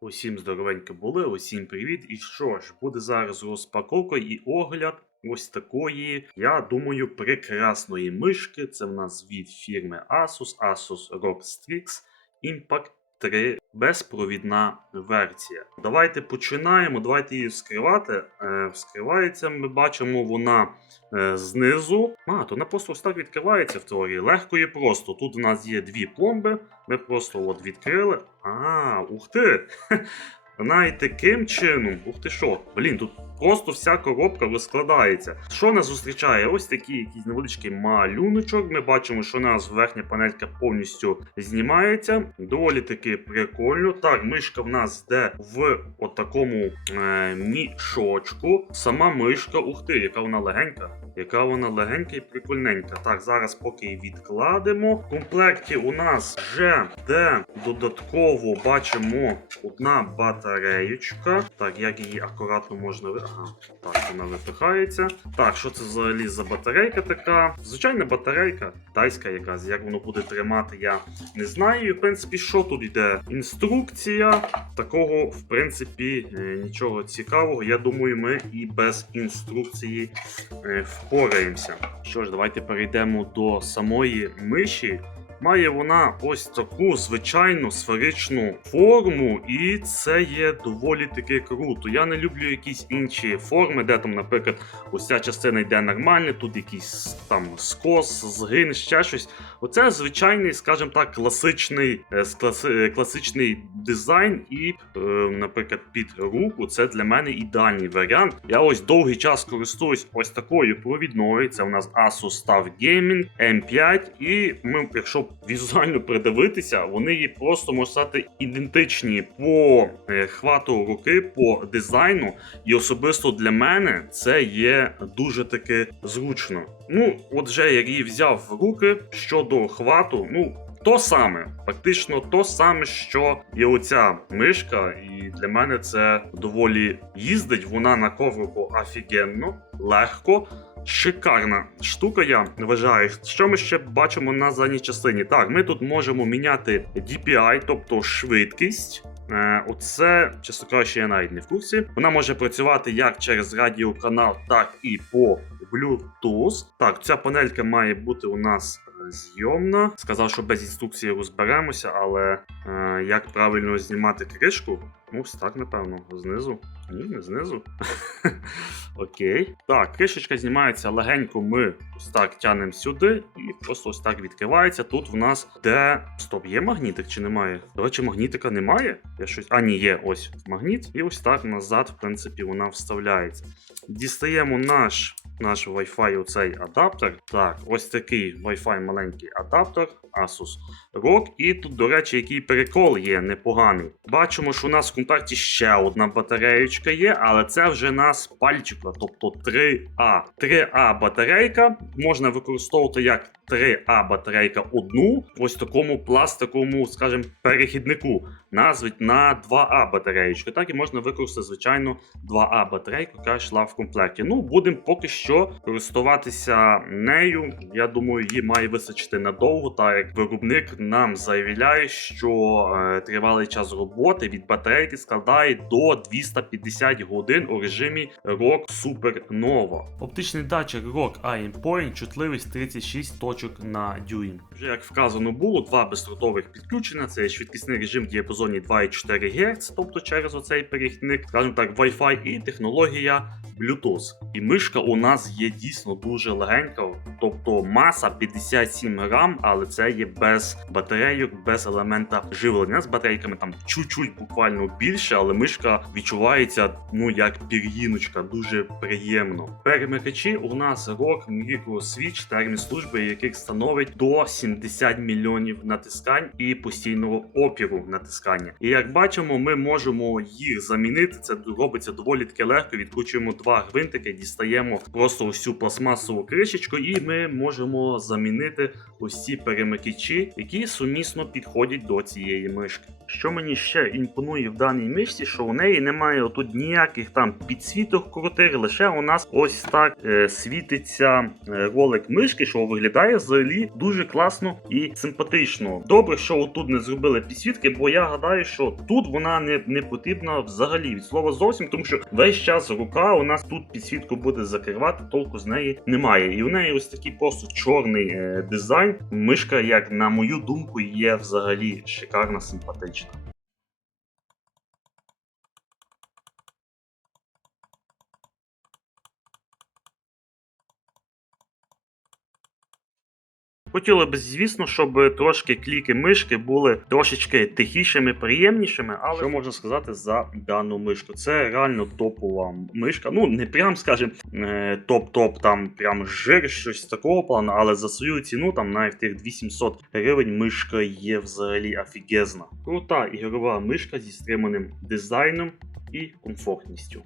Усім здоровенько були, усім привіт. І що ж, буде зараз розпаковка і огляд ось такої, я думаю, прекрасної мишки. Це в нас від фірми Asus, Asus ROG Strix Impact 3 безпровідна версія. Давайте починаємо, давайте її вскривати. Е, вскривається, ми бачимо, вона е, знизу. А, то вона просто так відкривається в теорії. Легко і просто. Тут у нас є дві пломби. Ми просто от відкрили. А, ух ти! І таким чином. Ух ти що? Блін, тут просто вся коробка розкладається. Що нас зустрічає? Ось такий якийсь невеличкий малюночок. Ми бачимо, що у нас верхня панелька повністю знімається. Доволі таки прикольно. Так, мишка в нас йде в отакому е, мішочку. Сама мишка, ух ти, яка вона легенька. Яка вона легенька і прикольненька. Так, зараз поки відкладемо. В комплекті у нас вже де додатково бачимо одна батареєчка. Так, як її акуратно можна. Ага, так, вона випихається. Так, що це взагалі за батарейка така? Звичайна батарейка, тайська якась. Як воно буде тримати, я не знаю. І в принципі, що тут йде? Інструкція. Такого, в принципі, е, нічого цікавого. Я думаю, ми і без інструкції е, впораємося. Що ж, давайте перейдемо до самої миші. Має вона ось таку звичайну сферичну форму, і це є доволі таки круто. Я не люблю якісь інші форми, де там, наприклад, ось ця частина йде нормально, тут якийсь там скос, згин, ще щось. Оце звичайний, скажімо так, класичний, е, класи- е, класичний дизайн, і, е, наприклад, під руку це для мене ідеальний варіант. Я ось довгий час користуюсь ось такою провідною. Це у нас Asus TUF Gaming M5. І ми, якщо візуально придивитися, вони є просто можна сказати ідентичні по е, хвату руки, по дизайну. І особисто для мене це є дуже таки зручно. Ну, от вже як її взяв в руки щодо хвату, ну. То саме, фактично то саме, що і оця мишка, і для мене це доволі їздить. Вона на коврику офігенно, легко, шикарна штука, я вважаю. Що ми ще бачимо на задній частині? Так, ми тут можемо міняти DPI, тобто швидкість. Е, Оце, чесно кажучи, я навіть не в курсі. Вона може працювати як через радіоканал, так і по Bluetooth. Так, ця панелька має бути у нас зйомна. Сказав, що без інструкції розберемося, але е, як правильно знімати кришку? Ось так, напевно, знизу. Ні, не знизу. Окей. Так, кришечка знімається легенько. Ми ось так тянемо сюди і просто ось так відкривається. Тут в нас де. Стоп, є магнітик чи немає? До речі, магнітика немає. Я щось. А, ні, є ось магніт. І ось так назад, в принципі, вона вставляється. Дістаємо наш. Наш Wi-Fi оцей адаптер. Так, ось такий Wi-Fi маленький адаптер Asus ROG. І тут, до речі, який прикол є непоганий. Бачимо, що у нас в комплекті ще одна батареєчка є, але це вже нас пальчикла, тобто 3А. 3А батарейка можна використовувати як 3А батарейка одну ось такому пластиковому, скажімо, перехіднику. Назвіть на 2А батареєчку. Так і можна використати, звичайно, 2А батарейку, яка йшла в комплекті. Ну, будемо поки що користуватися нею. Я думаю, її має вистачити надовго, так як виробник нам заявляє, що е, тривалий час роботи від батарейки складає до 250 годин у режимі ROG Supernova. Оптичний датчик ROG AM Point, чутливість 36 точок на дюйм. Вже як вказано було, два бездротових підключення. Це швидкісний режим в діапазоні 2,4 Гц, тобто через оцей перехідник, скажімо так, Wi-Fi і технологія Bluetooth. І мишка у нас є дійсно дуже легенька, тобто маса 57 грам, але це є без батарейок, без елемента живлення. З батарейками там чуть-чуть буквально більше, але мишка відчувається ну як пір'їночка, дуже приємно. Перемикачі у нас ROG Microswitch, термін служби, яких становить до 70 мільйонів натискань і постійного опіру натискання. І як бачимо, ми можемо їх замінити. Це робиться доволі таки легко. Відкручуємо два гвинтики, дістаємо просто цю пластмасову кришечку, і ми можемо замінити ці перемикачі, які сумісно підходять до цієї мишки. Що мені ще імпонує в даній мишці, що у неї немає тут ніяких там підсвіток крутих, лише у нас ось так е, світиться е, ролик мишки, що виглядає взагалі дуже класно і симпатично. Добре, що отут не зробили підсвітки, бо я гадаю, що тут вона не, не потрібна взагалі від слова зовсім, тому що весь час рука у нас тут підсвітку буде закривати, толку з неї немає. І у неї ось такий просто чорний е, дизайн. Мишка, як на мою думку, є взагалі шикарна, симпатична. Хотіло б, звісно, щоб трошки кліки мишки були трошечки тихішими, приємнішими, але що можна сказати за дану мишку? Це реально топова мишка. Ну, не прям, скажем, е, топ-топ, там прям жир, щось такого плану, але за свою ціну, там навіть тих 2700 гривень, мишка є взагалі офігезна. Крута ігрова мишка зі стриманим дизайном і комфортністю.